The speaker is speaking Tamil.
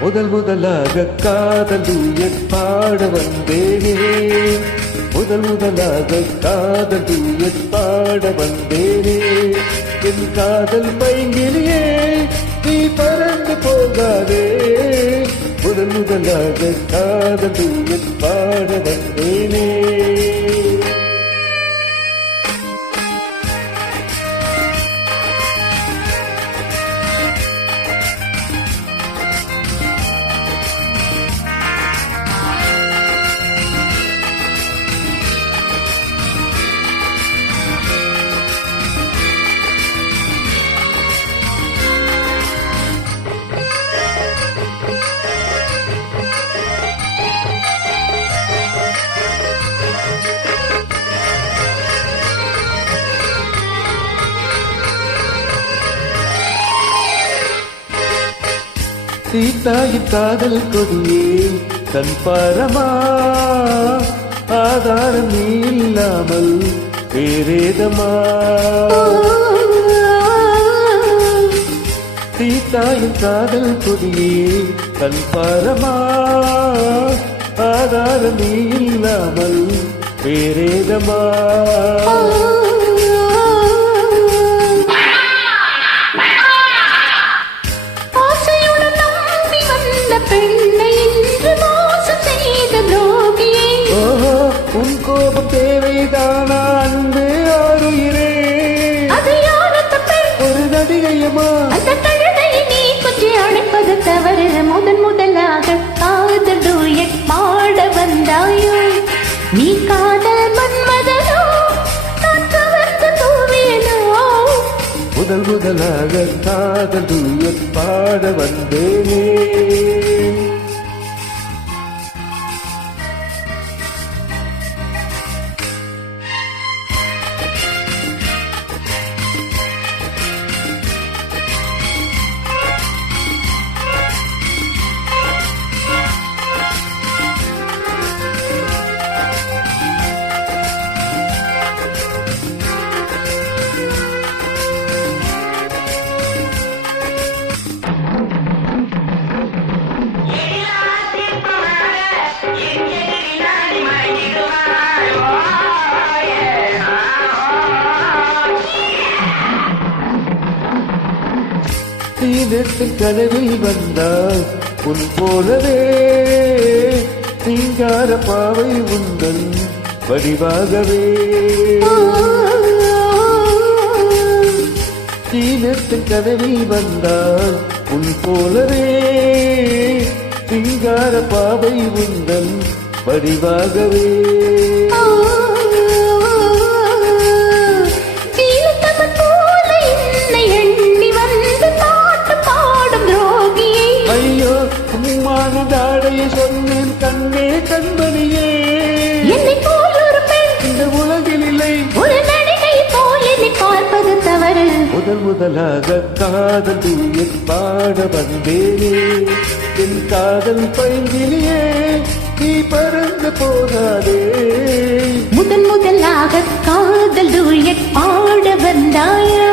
முதல் முதலாக காதல் டூயட் பாட வந்தேனே, முதல் முதலாக காதல் டூயட் பாட வந்தேனே. என் காதல் பைங்கிலியே நீ பறந்து போகாதே, முதல் முதலாக காதல் டூயட் பாட வந்தேனே. சீதாயின் காதல் கொடியே கண் பாரமா, ஆதாரம் நீ இல்லாமல் வேறேதமா. சீதாயின் காதல் கொடியே கண் பாரமா, ஆதாரம் நீ இல்லாமல் வேறேதமா. உன் கோபம் தேவைதானா அன்பு ஆறுயிரே, ஒரு நடிகையமா அந்த கழுதையை நீ கொஞ்சம் அழைப்பது தவறு. முதன் முதலாக காதல் டூயட் பாட வந்தாயோ, நீ காதல் மன்மதனோ நான் கவர்ந்து தூவேனோ. முதல் முதலாக காதல் டூயட் பாட வந்தேனே. சீனத்தில் கனவில் வந்தால் உன் போலவே சிங்கார பாவை உந்தன் வடிவாகவே. சீனத்தில் கனவில் வந்தால் உன் போலவே சிங்கார பாவை உந்தன் வடிவாகவே. தாடையை சொன்னேன் கண்ணே கண்மணியே, என்னை போல் ஒரு பெண் இந்த உலகில் இல்லை, ஒரு நடிகை போல் என்னை பார்ப்பது தவறு. முதல் முதலாக காதல் டூயட் பாட வந்தேனே, என் காதல் பைங்கிலியே நீ பறந்து போகாதே. முதன் முதலாக காதல் டூயட் பாட வந்தாயா.